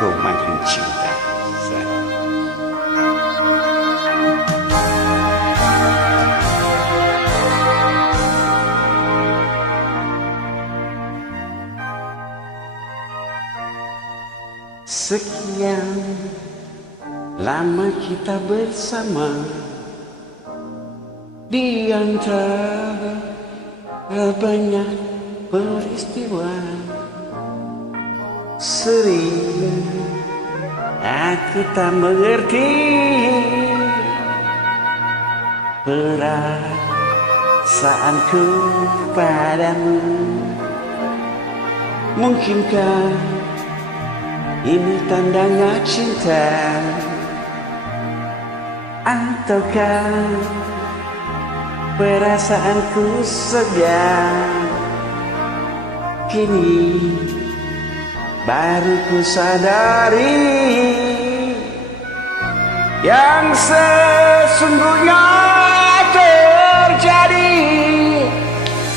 Aku makin cinta. Sekian lama kita bersama, di antara banyak peristiwa. Sering aku tak mengerti perasaanku padamu. Mungkinkah ini tandanya cinta, ataukah perasaanku saja? Kini baru ku sadari yang sesungguhnya terjadi.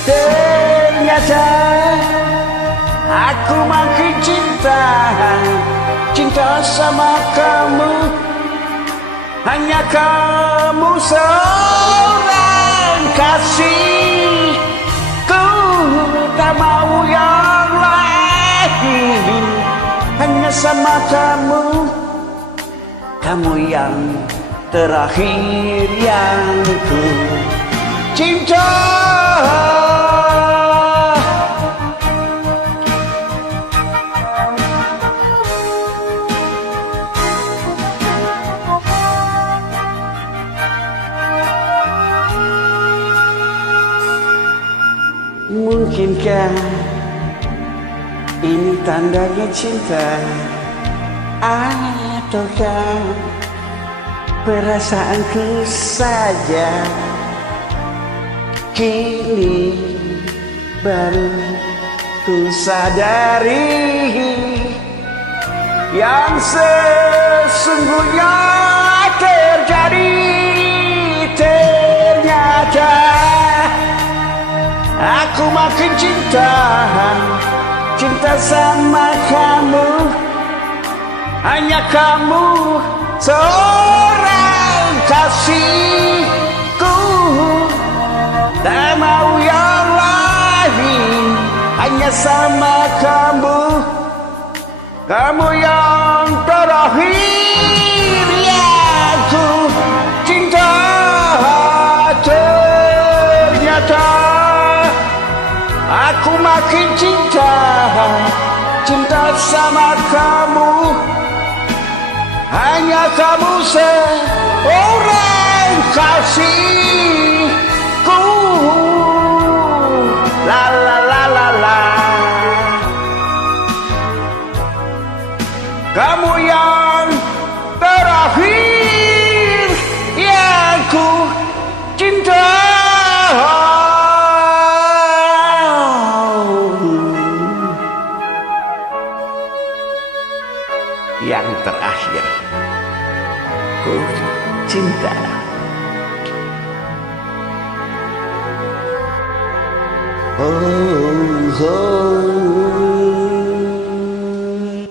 Ternyata aku makin cinta sama kamu. Hanya kamu seorang kasih. Ku tak mau yang lain. Hanya sama kamu. Kamu yang terakhir yang ku cinta. Mungkinkah ini tandanya cinta, ataukah perasaanku saja? Kini baru ku sadari yang sesungguhnya terjadi. Ternyata aku makin cinta sama kamu. Hanya kamu seorang kasihku. Tak mau yang lain. Hanya sama kamu. Kamu yang terakhir yang ku cinta. Ternyata aku makin cinta sama kamu. Hanya kamu seorang kasihku. La la la la la. Kamu yang terakhir yang ku cinta. Yang terakhir ku cinta. Oh, oh.